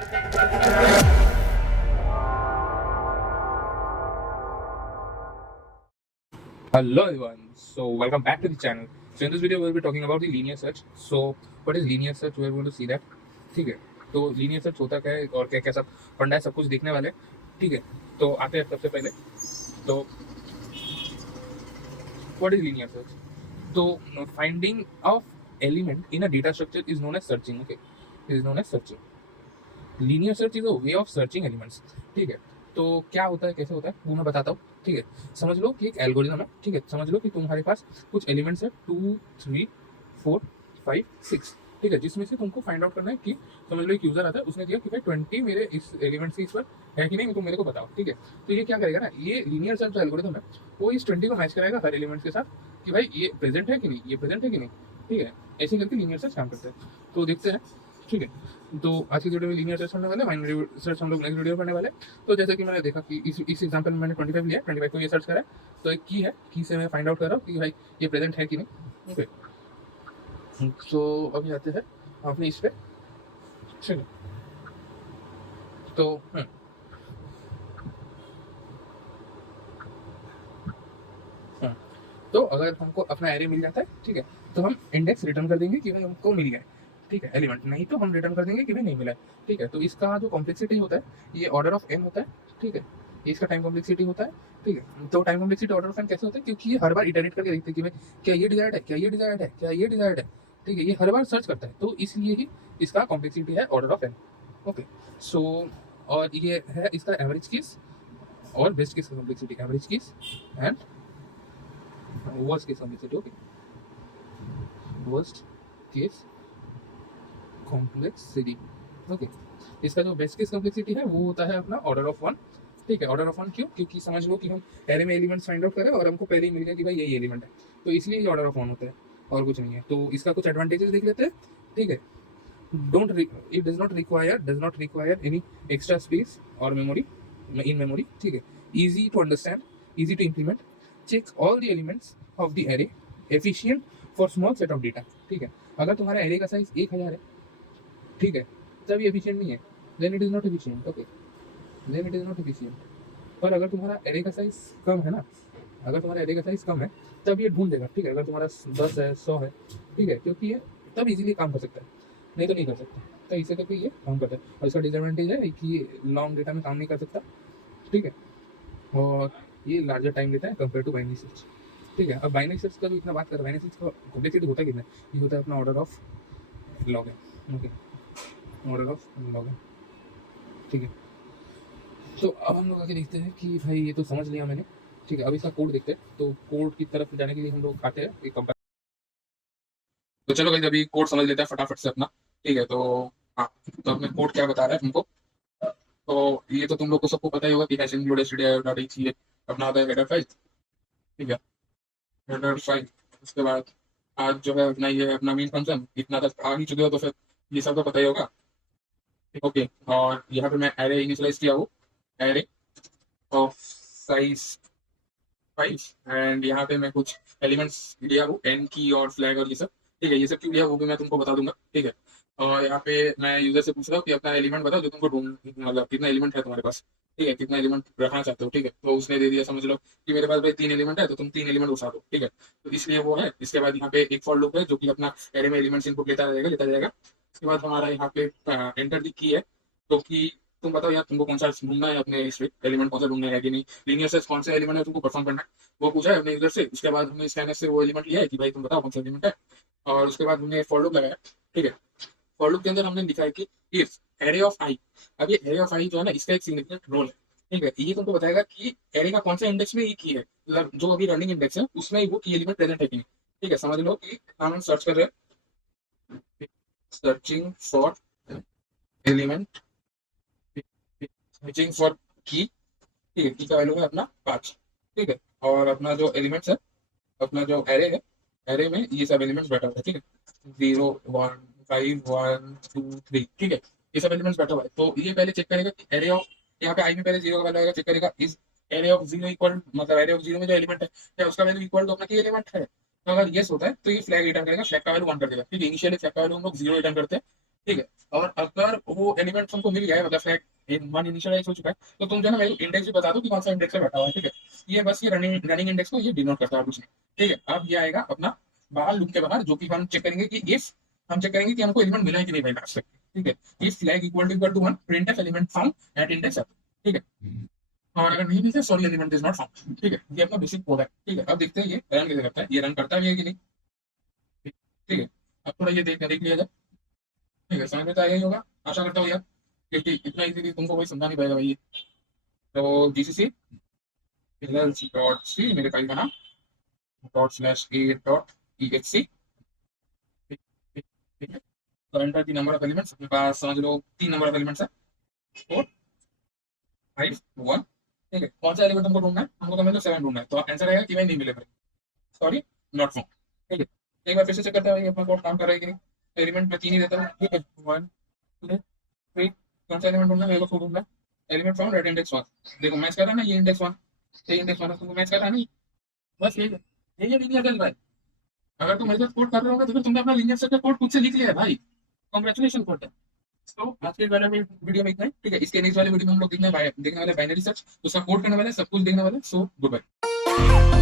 Hello everyone. So welcome back to the channel. So in this video we'll be talking about the linear search. So what is linear search? We're going to see that. ठीक है, तो linear search होता क्या है और क्या क्या सब फंडा है, सब कुछ देखने वाले. ठीक है, तो आते हैं सबसे पहले. तो what is linear search? तो finding of element in a data structure is known as searching. Okay, is known as searching. Linear search is a way of searching elements. ठीक है, तो क्या होता है, कैसे होता है, वो मैं बताता हूँ. ठीक है, समझ लो कि एक एल्गोरिथम है. ठीक है, समझ लो कि तुम्हारे पास कुछ एलिमेंट्स है 2 3 4 5 6. ठीक है, जिसमें से तुमको फाइंड आउट करना है कि समझ लो एक यूजर आता है, उसने दिया कि भाई 20 मेरे इस एलिमेंट से इस पर है कि नहीं, तुम मेरे को बताओ. ठीक है, तो ये क्या करेगा ना, ये लीनियर सर्च जो एल्गोरिथम है वो इस 20 को मैच कराएगा हर एलिमेंट के साथ कि भाई ये प्रेजेंट है कि नहीं, ये प्रेजेंट है कि नहीं. ठीक है, ऐसे करके लीनियर सर्च काम करता है. तो देखते हैं. ठीक है, तो आज की वीडियो में लीनियर सर्च करने वाले, बाइनरी सर्च हम लोग नेक्स्ट वीडियो करने वाले. तो जैसे कि मैंने देखा कि इस एग्जांपल में मैंने 25 लिया, 25 को ये सर्च करा. तो एक की है, की से मैं फाइंड आउट कर रहा हूँ कि भाई ये प्रेजेंट है कि नहीं. ओके, तो अभी आते हैं अपने इस पे. ठीक है, तो हम्म, तो अगर हमको अपना एरे मिल जाता है, ठीक है, तो हम इंडेक्स रिटर्न कर देंगे कि भाई हमको मिल गया है. ठीक है, एलिमेंट नहीं तो हम रिटर्न कर देंगे कि भाई नहीं मिला है. ठीक है, तो इसका जो कॉम्प्लेक्सिटी होता है ये ऑर्डर ऑफ एन होता है. ठीक है, ये इसका टाइम कॉम्प्लेक्सिटी होता है. ठीक है, तो time complexity order of n कैसे होता है, क्योंकि ये हर बार इटरेट करके देखते हैं कि भाई क्या ये डिजायर्ड है, क्या ये डिजायर्ड है, क्या ये डिजायर्ड है. ठीक है, ये हर बार सर्च करता है, तो इसलिए ही इसका कॉम्प्लेक्सिटी है ऑर्डर ऑफ एन. ओके, सो और ये है इसका एवरेज केस और बेस्ट केस का complexity. Average case and worst case complexity. Okay, worst case complexity. Okay, इसका जो बेस्ट केस कॉम्प्लेक्सिटी है वो होता है अपना ऑर्डर ऑफ वन. ठीक है, ऑर्डर ऑफ वन क्यों, क्योंकि समझ लो कि हम एरे में एलिमेंट्स फाइंड आउट करें और हमको पहले ही मिल गया कि भाई यही एलिमेंट है, तो इसलिए ये ऑर्डर ऑफ वन होता है और कुछ नहीं है. तो इसका कुछ एडवांटेजेस देख लेते हैं. ठीक है, it does not require any extra space or memory in memory. ठीक है, easy to understand, easy to implement, check all the elements of the array, efficient for small set of data. ठीक है, अगर तुम्हारा एरे का size 1000 है, ठीक है, तब ये एफिशिएंट नहीं है, then it is not efficient. Okay, then it is not efficient. पर अगर तुम्हारा एरे का साइज कम है ना, अगर तुम्हारा एरे का साइज कम है तब ये ढूंढ देगा. ठीक है, अगर तुम्हारा 10 है, 100 है, ठीक है, क्योंकि ये तब इजीली काम कर सकता है, नहीं तो नहीं कर सकता. तो इसे करके ये काम करता है. और इसका डिसएडवांटेज है कि ये लॉन्ग डेटा में काम नहीं कर सकता. ठीक है, और ये लार्जर टाइम लेता है कंपेयर टू बाइनरी सर्च. ठीक है, अब बाइनरी सर्च का भी इतना बात कर, बाइनरी सर्च का कॉम्प्लेक्सिटी होता है कितना, ये होता है अपना ऑर्डर ऑफ लॉग है. ओके, ऑर्डर ऑफ लॉग है. ठीक है, तो अब हम लोग आगे देखते हैं कि भाई ये तो समझ लिया मैंने. ठीक है, अब इसका कोड देखते हैं. तो कोड की तरफ जाने के लिए हम लोग आते हैं एक कंपाइल. तो चलो भाई अभी कोड समझ लेते हैं फटाफट से अपना. ठीक है, तो हाँ, तो अपने कोड क्या बता रहा है तुमको. तो ये तो तुम लोग को सबको पता ही होगा कि हैश इंक्लूड stdio.h ये अपना होता है हेडर फाइल. ठीक है, हेडर फाइल. उसके बाद आज जो है अपना ये अपना मेन फंक्शन, इतना तक आ ही चुके हो तो फिर ये सब तो पता ही होगा. ओके, और यहाँ पे मैं एरे इनिशियलाइज किया हूँ, एरे ऑफ साइज 5. एंड यहाँ पे मैं कुछ एलिमेंट्स लिया हूँ, एन की और फ्लैग और ये सब. ठीक है, ये सब क्यों लिया वो भी मैं तुमको बता दूंगा. ठीक है, और यहाँ पे मैं यूजर से पूछ रहा हूँ कि अपना एलिमेंट बताओ जो तुमको ढूंढ, मतलब कितना एलिमेंट है तुम्हारे पास. ठीक है, कितना एलिमेंट रखना चाहते हो. ठीक है, तो उसने दे दिया, समझ लो कि मेरे पास भाई 3 एलिमेंट है, तो तुम 3 एलिमेंट उठा दो. ठीक है, तो इसलिए वो है. इसके बाद यहाँ पे एक फॉर लूप है जो कि अपना एरे में एलिमेंट्स इनपुट लेता जाएगा. उसके बाद हमारा यहाँ पे एंटर दी की है, तो कि तुम बताओ यार तुमको कौन सा ढूंढना है, अपने इस एलिमेंट कौन सा ढूंढना है कि नहीं, लीनियर से कौन सा एलिमेंट है तुमको परफॉर्म करना है, वो पूछा है अपने यूजर से. उसके बाद हमने स्कैनर से वो एलिमेंट लिया है कि भाई तुम बताओ कौन सा एलिमेंट है, और उसके बाद हमने फॉर लूप लगाया. ठीक है, फॉर लूप के अंदर हमने लिखा है कि इफ एरे ऑफ आई. अब ये एरे ऑफ आई जो है ना, इसका एक सिग्निफिकेंट रोल है. ठीक है, ये तुमको बताएगा कि एरे का कौन सा इंडेक्स में ये की है, मतलब जो अभी रनिंग इंडेक्स है उसमें वो की एलिमेंट प्रेजेंट है कि नहीं. ठीक है, समझ लो कि हम सर्च कर रहे हैं, searching for element, searching for की. ठीक है, की का वैल्यू है अपना 5. ठीक है, और अपना जो एलिमेंट्स है, अपना जो एरे है, एरे में ये सब एलिमेंट्स बैठा हुआ है. ठीक है, 0 1 5 1 2 3. ठीक है, ये सब एलिमेंट्स बैठा हुआ है. तो ये पहले चेक करेगा कि एरे ऑफ, यहाँ पे आई में पहले 0 का वैल्यू आएगा, चेक करेगा इज एरे ऑफ 0 इक्वल, मतलब एरे ऑफ 0 में जो एलिमेंट है क्या उसका वैल्यू इक्वल टू अपना की एलिमेंट है. तो अगर येस होता है तो ये फ्लैग रिटर्न करेगा, फ्लैग का वैल्यू 1 कर देगा. ठीक है, इनिशियली फ्लैग का वैल्यू हम लोग 0 रिटर्न करते हैं, ठीक है। और अगर वो एलिमेंट तुमको मिल गया है, मतलब फैक्ट वन इनिशियलाइज हो चुका है, तो तुम जो है ना मेरे को इंडेक्स भी बता दो कि कौन सा इंडेक्स पे बैठा हुआ है। ठीक है, ये बस ये रनिंग रनिंग इंडेक्स को ये डिनोट करता है कुछ नहीं। ठीक है, अब ये आएगा अपना बाहर लूप के बाहर, जो कि हम चेक करेंगे कि इफ हम चेक करेंगे कि हमको एलिमेंट मिला है कि नहीं भाई लास्ट तक। ठीक है, if flag equal to 1 printf element found at index. ठीक है, और अगर नहीं मिलता sorry element is not found. ठीक है, ये अपना बेसिक कोड है। ठीक है, अब देखते हैं ये रन कैसे करता है, ये रन करता भी है कि नहीं। ठीक है, अब थोड़ा ये देख लिया जाए। ठीक है, समझ में तो आया ही होगा, आशा करता हूँ यार, क्योंकि इतना इजीली तुमको कोई समझा नहीं पाएगा भाई ये। तो जीसीसी डॉट सी, मेरे फाइल का नाम, dot slash a dot e h c. ठीक ठीक ठीक है, तो enter the number of elements, अपने पास समझ लो 3 नंबर ऑफ एलिमेंट्स है, 4 5 1। ठीक है, कौन सा एलिमेंट हमको ढूंढना है, हमको तो मतलब 7 ढूंढना है, तो आंसर आएगा कि भाई नहीं मिले, सॉरी नॉट फाउंड। ठीक है, एक बार फिर से चेक करते हैं भाई अपना कोड काम कर रहा है कि नहीं। एलिमेंट में 3 ही देता है। ठीक है, 1 2 3, कौन सा एलिमेंट ढूंढना है, मेरे को 4 ढूंढना है। एलिमेंट फाउंड एट इंडेक्स 1, देखो मैच कर रहा है ना, ये इंडेक्स 1, ये इंडेक्स 1 तुमको मैच कर रहा है नहीं। बस यही है, यही है लीनियर चल रहा है। अगर तुम मेरे साथ कोड कर रहे होगे तो फिर तुमने अपना लीनियर सर्कल कोड खुद से लिख लिया है भाई, कॉन्ग्रेचुलेशन फॉर दैट। तो आज के वाले वीडियो में इतना ही। ठीक है, इसके नेक्स्ट वाले वीडियो में हम लोग देखने वाले बाइनरी सर्च, उसका कोड करने वाले, सब कुछ देखने वाले। So good bye.